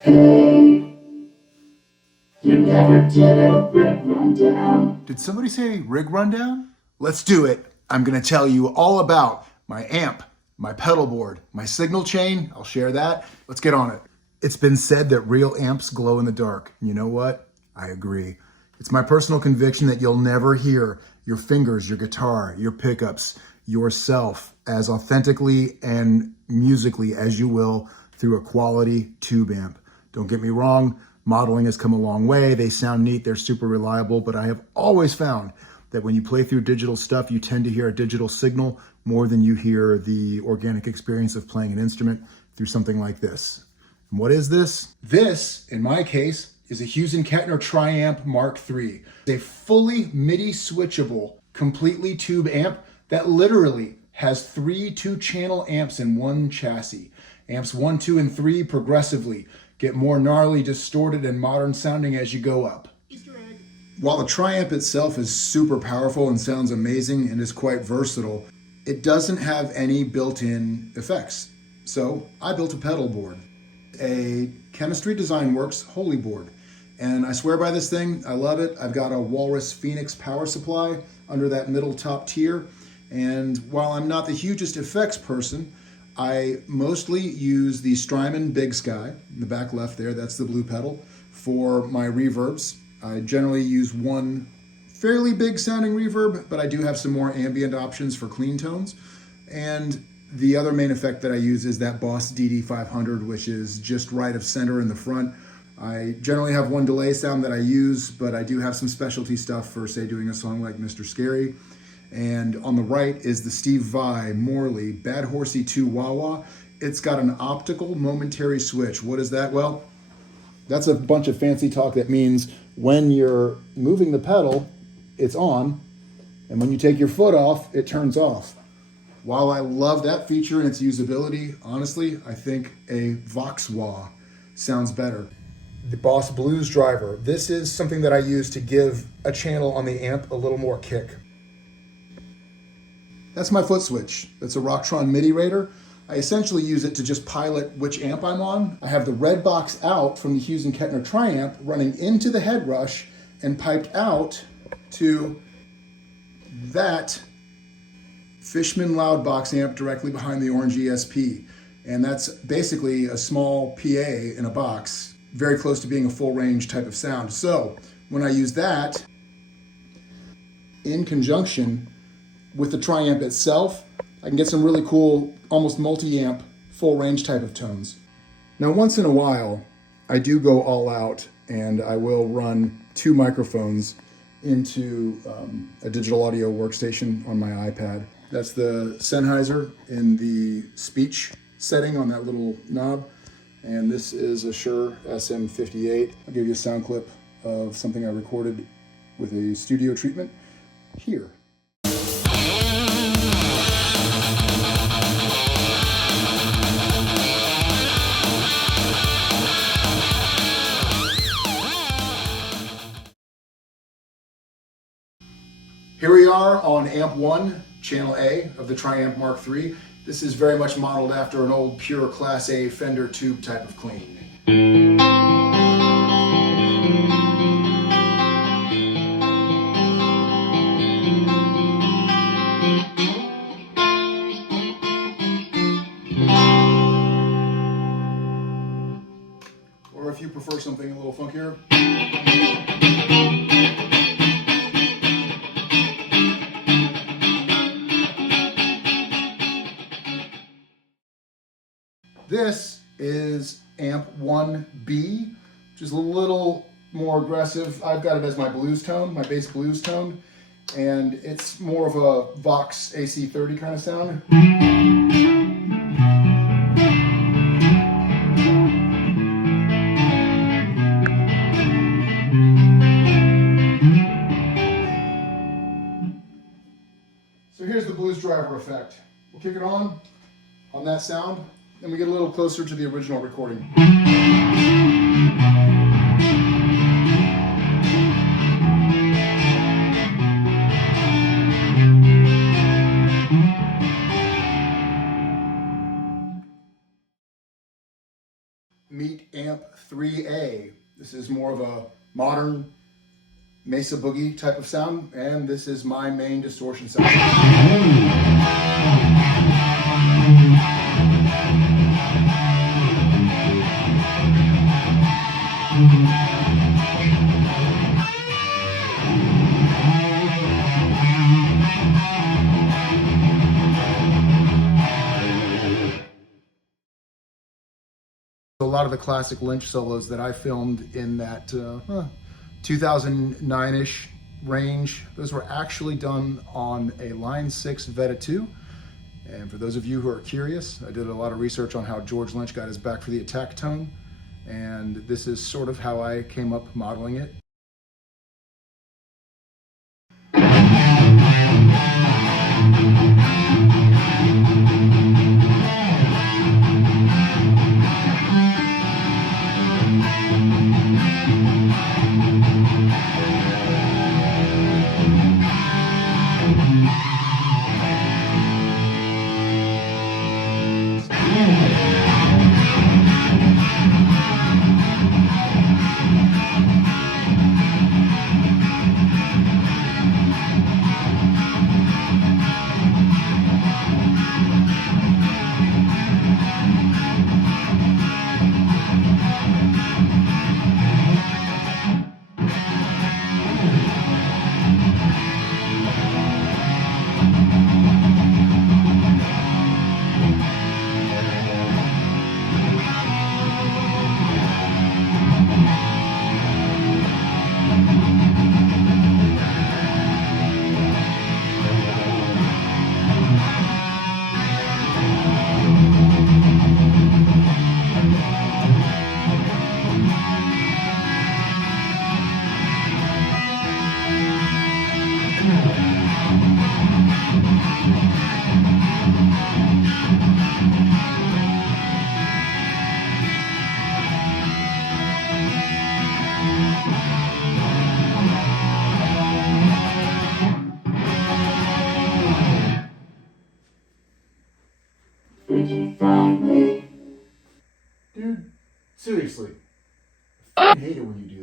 Hey, you never did a rig rundown. Did somebody say rig rundown? Let's do it. I'm gonna tell you all about my amp, my pedal board, my signal chain. I'll share that. Let's get on it. It's been said that real amps glow in the dark. You know what? I agree. It's my personal conviction that you'll never hear your fingers, your guitar, your pickups, yourself as authentically and musically as you will through a quality tube amp. Don't get me wrong, modeling has come a long way. They sound neat, they're super reliable, but I have always found that when you play through digital stuff, you tend to hear a digital signal more than you hear the organic experience of playing an instrument through something like this. And what is this? This, in my case, is a Hughes Kettner Triamp Mark III. It's a fully MIDI switchable, completely tube amp that literally has 3 2-channel amps in one chassis. Amps 1, 2, and 3 progressively get more gnarly, distorted, and modern sounding as you go up. Easter egg. While the Triamp itself is super powerful and sounds amazing and is quite versatile, it doesn't have any built-in effects. So I built a pedal board, a Chemistry Design Works Holy board. And I swear by this thing, I love it. I've got a Walrus Phoenix power supply under that middle top tier. And while I'm not the hugest effects person, I mostly use the Strymon Big Sky, in the back left there, that's the blue pedal, for my reverbs. I generally use one fairly big sounding reverb, but I do have some more ambient options for clean tones. And the other main effect that I use is that Boss DD500, which is just right of center in the front. I generally have one delay sound that I use, but I do have some specialty stuff for, say, doing a song like Mr. Scary. And on the right is the Steve Vai Morley Bad Horsey 2 wah-wah. It's got an optical momentary switch. What is that? Well, that's a bunch of fancy talk that means when you're moving the pedal, it's on, and when you take your foot off, it turns off. While I love that feature and its usability, honestly, I think a Vox wah sounds better. The Boss Blues driver. This is something that I use to give a channel on the amp a little more kick. That's my foot switch. That's a Rocktron MIDI Raider. I essentially use it to just pilot which amp I'm on. I have the red box out from the Hughes Kettner Triamp running into the head rush and piped out to that Fishman Loudbox amp directly behind the orange ESP. And that's basically a small PA in a box, very close to being a full range type of sound. So when I use that in conjunction with the Triamp itself, I can get some really cool, almost multi-amp, full range type of tones. Now, once in a while, I do go all out and I will run 2 microphones into a digital audio workstation on my iPad. That's the Sennheiser in the speech setting on that little knob. And this is a Shure SM58. I'll give you a sound clip of something I recorded with a studio treatment here. Here we are on amp 1, channel A of the Triamp Mark III. This is very much modeled after an old pure Class A Fender tube type of clean. Or if you prefer something a little funkier. This is amp 1B, which is a little more aggressive. I've got it as my blues tone, my bass blues tone, and it's more of a Vox AC30 kind of sound. So here's the blues driver effect. We'll kick it on that sound. Then we get a little closer to the original recording. Meet amp 3A. This is more of a modern Mesa Boogie type of sound, and this is my main distortion sound. A lot of the classic Lynch solos that I filmed in that 2009-ish range, those were actually done on a Line 6 Veta 2. And for those of you who are curious, I did a lot of research on how George Lynch got his back for the attack tone, and this is sort of how I came up modeling it. Did you find me? Dude, seriously, I hate it when you do